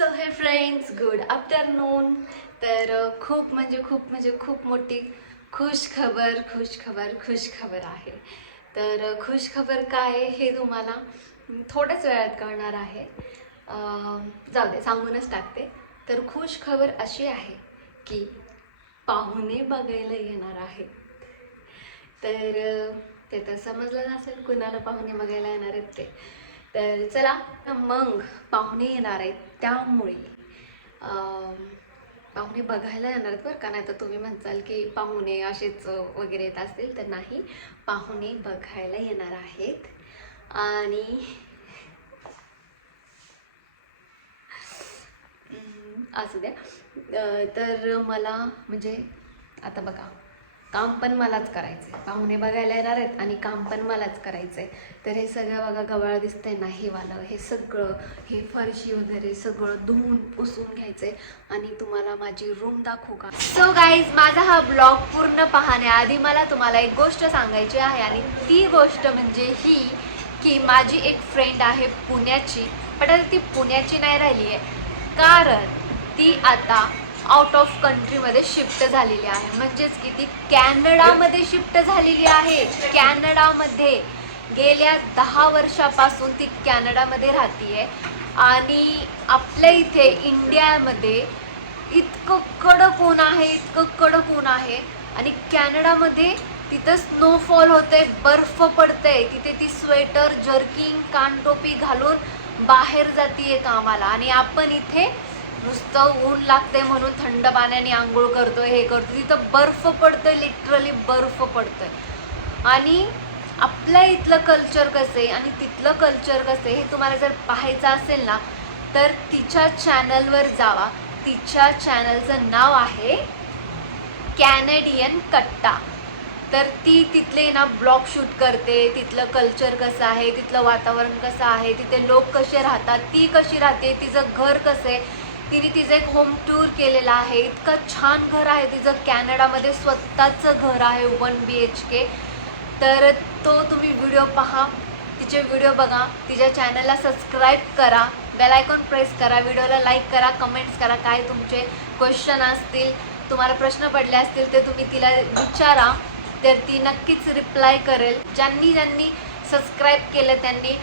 So हे friends, good afternoon. तर खूप मोठी खुश खबर आहे. तर खुश खबर काय आहे हे तुम्हाला थोड्याच वेळात कळणार आहे. जाऊ दे, सांगूनच टाकते. तर खुश खबर अशी आहे की पाहुणे बघायला येणार आहे. तर ते तर समजलं नसेल कुणाला पाहुणे बघायला येणार आहेत ते. तर चला मग, पाहुणे येणार आहेत त्यामुळे पाहुणे बघायला येणार आहेत बरं का. नाही तर तुम्ही म्हणसाल की पाहुणे असेच वगैरे येत असतील, तर नाही, पाहुणे बघायला येणार आहेत. आणि असू द्या. तर मला म्हणजे आता बघा, काम पण मलाच करायचं आहे. पाहुणे बघायला येणार आहेत आणि काम पण मलाच करायचं आहे. तर हे सगळं बघा गवाळ दिसतंय ना, हे वालं, हे सगळं, हे फरशी वगैरे सगळं धुवून पुसून घ्यायचं आहे. आणि तुम्हाला माझी रूम दाखवू का? सो गाईज, माझा हा ब्लॉग पूर्ण पाहण्याआधी मला तुम्हाला एक गोष्ट सांगायची आहे. आणि ती गोष्ट म्हणजे ही की माझी एक फ्रेंड आहे पुण्याची, पण आता ती पुण्याची नाही राहिली आहे, कारण ती आता आउट ऑफ कंट्रीमध्ये शिफ्ट झालेली आहे. म्हणजेच की ती कॅनडामध्ये शिफ्ट झालेली आहे. कॅनडामध्ये गेल्या 10 वर्षापासून ती कॅनडामध्ये राहतीये. आणि आपल्या इथे इंडियामध्ये इतकं कडक ऊन आहे, आणि कॅनडामध्ये तिथं स्नोफॉल होते, बर्फ पडते. तिथे ती स्वेटर, जर्किंग, कानटोपी घालून बाहेर जातीये कामाला. आणि आपण इथे नुसतं ऊन लागते म्हणून थंड पाण्याने आंघोळ करतोय, हे करतो. तिथं बर्फ पडतोय, लिटरली बर्फ पडतोय. आणि आपल्या इथलं कल्चर कसं आहे आणि तिथलं कल्चर कसं आहे हे तुम्हाला जर पाहायचं असेल ना, तर तिच्या चॅनलवर जावा. तिच्या चॅनलचं नाव आहे कॅनेडियन कट्टा. तर ती तिथले ना ब्लॉग शूट करते. तिथलं कल्चर कसं आहे, तिथलं वातावरण कसं आहे, तिथे लोक कसे राहतात, ती कशी राहते, तिचं घर कसं आहे. तिने तिचं एक होम टूर केलेला आहे. इतकं छान घर आहे तिचं. कॅनडामध्ये स्वतःचं घर आहे, 1 BHK. तर तो तुम्ही व्हिडिओ पहा, तिचे व्हिडिओ बघा, तिच्या चॅनलला सबस्क्राईब करा, बेल आयकॉन प्रेस करा, व्हिडिओला लाईक करा, कमेंट्स करा. काय तुमचे क्वेश्चन असतील, तुम्हाला प्रश्न पडले असतील, ते तुम्ही तिला विचारा. तर ती नक्कीच रिप्लाय करेल. ज्यांनी सबस्क्राईब केलं त्यांनी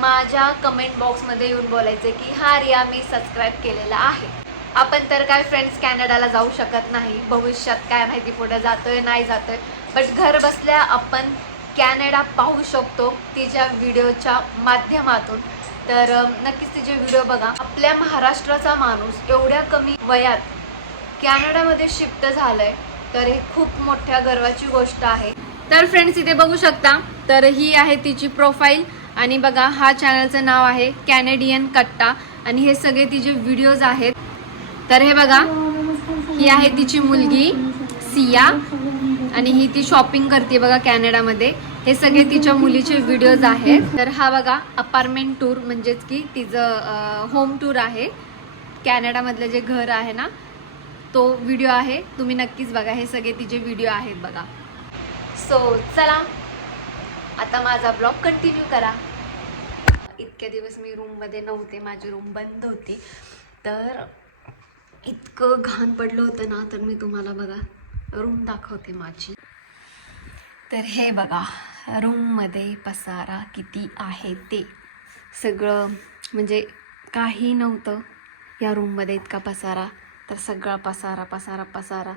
माझ्या कमेंट बॉक्समध्ये येऊन बोलायचे की हा रिया, मी सबस्क्राईब केलेलं आहे. आपण तर काय फ्रेंड्स कॅनडाला जाऊ शकत नाही, भविष्यात काय माहिती पुढे जातोय नाही जातोय, बट घर बसल्या आपण कॅनडा पाहू शकतो तिच्या व्हिडिओच्या माध्यमातून. तर नक्कीच तिचे व्हिडिओ बघा. आपल्या महाराष्ट्राचा माणूस एवढ्या कमी वयात कॅनडामध्ये शिफ्ट झालाय, तर हे खूप मोठ्या गर्वाची गोष्ट आहे. तर फ्रेंड्स, इथे बघू शकता, तर ही आहे तिची प्रोफाईल. आणि बघा, हा चॅनलचं नाव आहे कॅनेडियन कट्टा. आणि हे सगळे तिचे व्हिडिओज आहेत. तर हे बघा, ही आहे तिची मुलगी सिया, आणि ही ती शॉपिंग करते बघा कॅनडामध्ये. हे सगळे तिच्या मुलीचे व्हिडिओज आहेत. तर हा बघा अपार्टमेंट टूर, म्हणजेच की तिचं होम टूर आहे. कॅनडामधलं जे घर आहे ना, तो व्हिडिओ आहे. तुम्ही नक्कीच बघा, हे सगळे तिचे व्हिडिओ आहेत बघा. सो चला, आता माझा ब्लॉग कंटिन्यू करा. इतक्या दिवस मी रूममध्ये नव्हते, माझी रूम बंद होती. तर इतकं घाण पडलं होतं ना, तर मी तुम्हाला बघा रूम दाखवते माझी. तर हे बघा, रूममध्ये पसारा किती आहे ते सगळं, म्हणजे काही नव्हतं या रूममध्ये इतका पसारा. तर सगळा पसारा.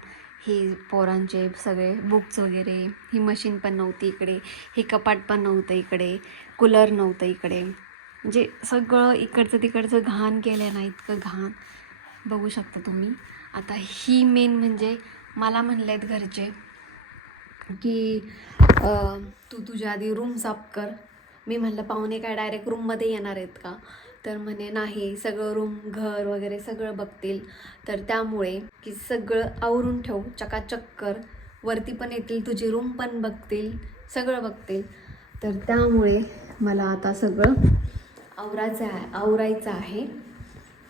हे पोरांचे सगळे बुक्स वगैरे, ही मशीन पण नव्हती इकडे, हे कपाट पण नव्हतं इकडे, कूलर नव्हतं इकडे. म्हणजे सगळं इकडचं तिकडचं घाण केलं ना, इतकं घाण बघू शकता तुम्ही. आता ही मेन म्हणजे मला म्हणले आहेत घरचे की तू तुझ्या आधी रूम साफ कर. मी म्हणलं पाहुणे काय डायरेक्ट रूममध्ये येणार आहेत का? तर म्हणे नाही, सगळं रूम, घर वगैरे सगळं बघतील. तर त्यामुळे की सगळं आवरून ठेव, चकाचक कर, वरती पण येतील, तुझी रूम पण बघतील, सगळं बघतील. तर त्यामुळे मला आता सगळं आवरायचं आहे.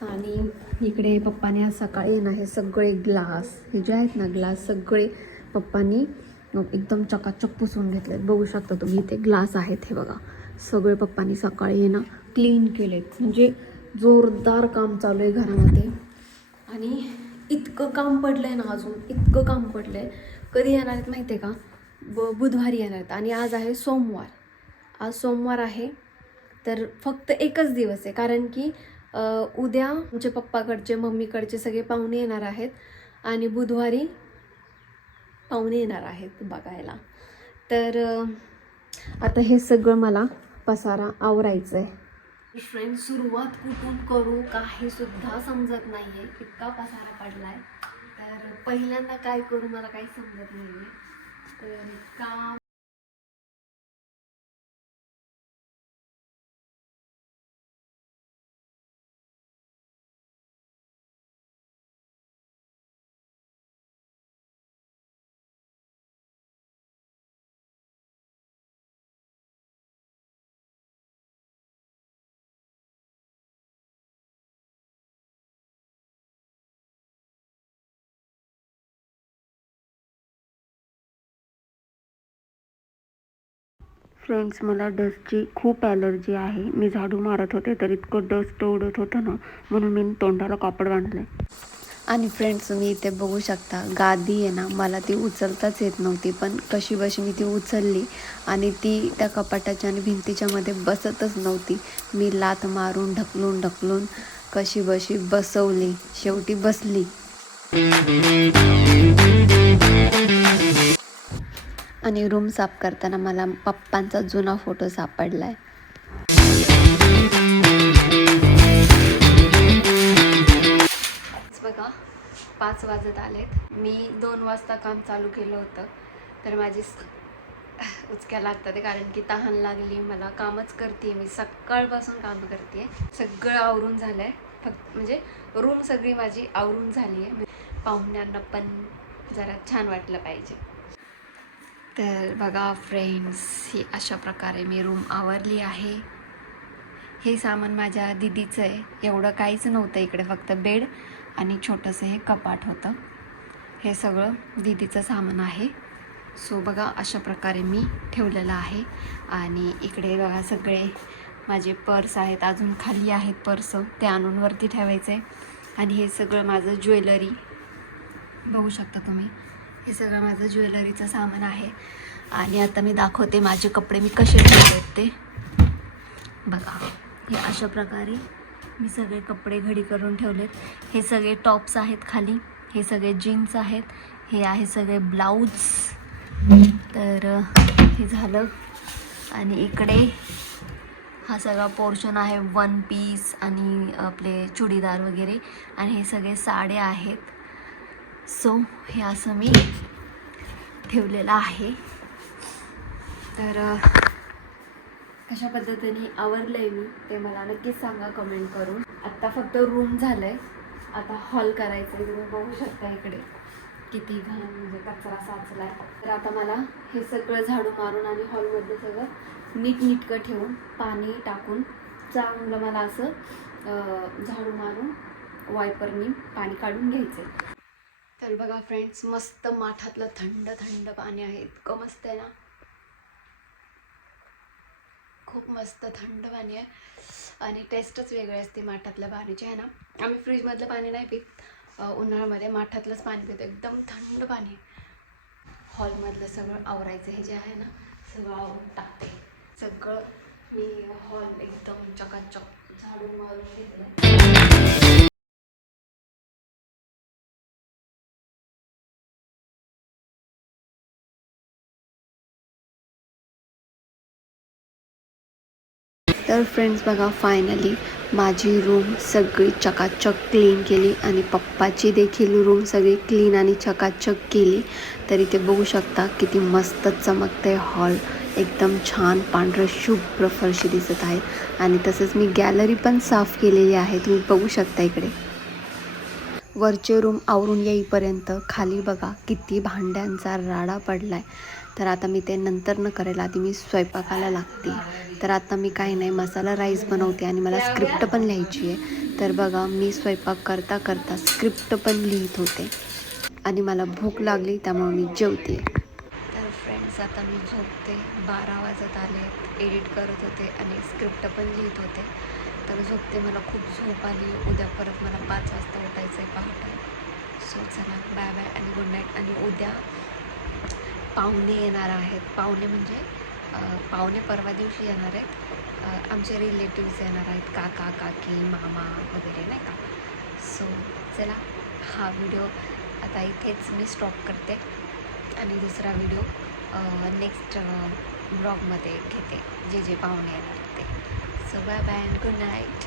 आणि इकडे पप्पाने आज सकाळी ना हे सगळे ग्लास, हे जे आहेत ना ग्लास, सगळे पप्पांनी एकदम चकाचक पुसून घेतलेत. बघू शकता तुम्ही, इथे ग्लास आहेत हे बघा, सगळे पप्पांनी सकाळी ना क्लीन केलेत. म्हणजे जोरदार काम चालू आहे घरामध्ये आणि इतकं काम पडलं आहे ना, अजून इतकं काम पडलं आहे. कधी येणार आहेत माहिती आहे का? बुधवारी येणार आहेत आणि आज आहे सोमवार. आज सोमवार आहे, तर फक्त एकच दिवस आहे. कारण की उद्या आमचे पप्पाकडचे मम्मीकडचे सगळे पाहुणे येणार आहेत आणि बुधवारी पाहुणे येणार आहेत बघायला. तर आता हे सगळं मला पसारा आवरायचं आहे. फ्रेंड, सुरुवात कुठून करू काही सुद्धा समजत नाही आहे. इतका पसारा पडला आहे, तर पहिल्यांदा काय करू मला काही समजत नाही आहे. तर काम फ्रेंड्स, मला डस्टची खूप ॲलर्जी आहे. मी झाडू मारत होते तर इतकं डस्ट उडत होतं ना, म्हणून मी तोंडाला कापड बांधलं. आणि फ्रेंड्स, तुम्ही इथे बघू शकता गादी आहे ना, मला ती उचलताच येत नव्हती, पण कशी बशी मी ती उचलली आणि ती त्या कपाटाच्या आणि भिंतीच्या मध्ये बसतच नव्हती. मी लाथ मारून ढकलून ढकलून कशी बशी बसवली, शेवटी बसली. आणि रूम साफ करताना मला पप्पांचा जुना फोटो सापडलाय. बघा, 5 वाजत आलेत. मी 2 वाजता काम चालू केलं होतं, तर माझी उचक्या लागतात आहे कारण की तहान लागली. मला कामच करते, मी सकाळपासून काम करते. सगळं आवरून झालं आहे, फक्त म्हणजे रूम सगळी माझी आवरून झाली आहे. पाहुण्यांना पण जरा छान वाटलं पाहिजे. तर बघा फ्रेंड्स, ही अशा प्रकारे मी रूम आवरली आहे. हे सामान माझ्या दीदीचं आहे. एवढं काहीच नव्हतं इकडे, फक्त बेड आणि छोटंसं हे कपाट होतं. हे सगळं दीदीचं सामान आहे. सो बघा, अशा प्रकारे मी ठेवलेलं आहे. आणि इकडे बघा सगळे माझे पर्स आहेत, अजून खाली आहेत पर्स, ते आणून वरती ठेवायचे. आणि हे सगळं माझं ज्वेलरी बघू शकता तुम्ही. हे सगळं माझं ज्वेलरीचं सामान आहे. आणि आता मी दाखवते माझे कपडे मी कसे ठेवलेत ते. बघा, हे अशा प्रकारे मी सगळे कपडे घडी करून ठेवलेत. हे सगळे टॉप्स आहेत खाली, हे सगळे जीन्स आहेत, हे आहे सगळे ब्लाऊज. तर हे झालं. आणि इकडे हा सगळा पोर्शन आहे वन पीस आणि आपले चुडीदार वगैरे. आणि हे सगळे साड्या आहेत. सो हे असं मी ठेवलेलं आहे. तर कशा पद्धतीने आवरलं आहे मी ते मला नक्कीच सांगा कमेंट करून. आत्ता फक्त रूम झालं आहे, आता हॉल करायचं आहे. तुम्ही बघू शकता इकडे किती घाण म्हणजे कचरा साचला आहे. तर आता मला हे सगळं झाडू मारून आणि हॉलमधलं सगळं नीटनीटकं ठेवून पाणी टाकून चांगलं मला असं झाडू मारून वायपरनी पाणी काढून घ्यायचं आहे. तर बघा फ्रेंड्स, मस्त माठातलं थंड थंड पाणी आहे. इतकं मस्त आहे ना, खूप मस्त थंड पाणी आहे. आणि टेस्टच वेगळी असते माठातल्या पाण्याची आहे ना. आम्ही फ्रीजमधलं पाणी नाही पित, उन्हाळ्यामध्ये माठातलंच पाणी पितो. एकदम थंड पाणी. हॉलमधलं सगळं आवरायचं, हे जे आहे ना सगळं आवरून टाकते. सगळं मी हॉल एकदम चकाचक झाडून मारून घेतलं. तर फ्रेंड्स बघा, फायनली माझी रूम सगळी चकाचक क्लीन केली आणि पप्पाची देखील रूम सगळी क्लीन आणि चकाचक केली. तर इथे बघू शकता किती मस्त चमकते हॉल. एकदम छान पांढरं शुभ्र फरशी दिसत आहे. आणि तसंच मी गॅलरी पण साफ केलेली आहे, तुम्ही बघू शकता इकडे. वरचे रूम आवरून येईपर्यंत खाली बघा किती भांड्यांचा राडा पडला आहे. तर आता मी ते नंतर न करेल, आधी मी स्वयंपाकाला लागते. तर आता मी काही नाही, मसाला राईस बनवते आणि मला स्क्रिप्ट पण लिहायची आहे. तर बघा, मी स्वयंपाक करता करता स्क्रिप्ट पण लिहित होते आणि मला भूक लागली, त्यामुळे मी जेवते. तर फ्रेंड्स, आता मी झोपते. 12 वाजत आले. एडिट करत होते आणि स्क्रिप्ट पण लिहित होते. तर झोपते. मला खूप झोप आली. उद्या परत मला 5 वाजता उठायचं आहे पहाटे. सो चला बाय बाय आणि गुड नाईट. आणि उद्या पाहुणे येणार आहेत. पाहुणे म्हणजे पाहुणे परवा दिवशी येणार आहेत. आमचे रिलेटिव्स येणार आहेत, काका काकी मामा वगैरे नाही का. सो चला हा व्हिडिओ आता इथेच मी स्टॉप करते आणि दुसरा व्हिडिओ नेक्स्ट ब्लॉगमध्ये घेते, जे जे पाहुणे येणार आहेत ते. So bye bye and good night.